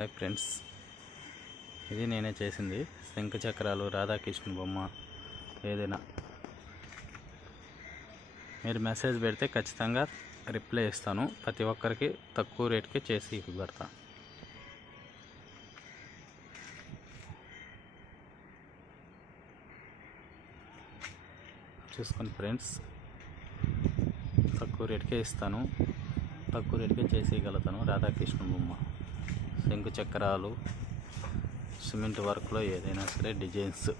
Hi friends, ఇది నేనే చేసింది శంఖ చక్రాలు, రాధాకృష్ణ బొమ్మ. ఏదైనా మీరు మెసేజ్ పెడితే ఖచ్చితంగా రిప్లై ఇస్తాను. ప్రతి ఒక్కరికి తక్కువ రేటుకే చేసి ఇవ్వబడతా. చూసుకోండి ఫ్రెండ్స్, తక్కువ రేటుకే ఇస్తాను, తక్కువ రేటుకే చేసి ఇవ్వగలుగుతాను. రాధాకృష్ణ బొమ్మ, శంకు చక్రాలు, సిమెంట్ వర్క్లో ఏదైనా సరే డిజైన్స్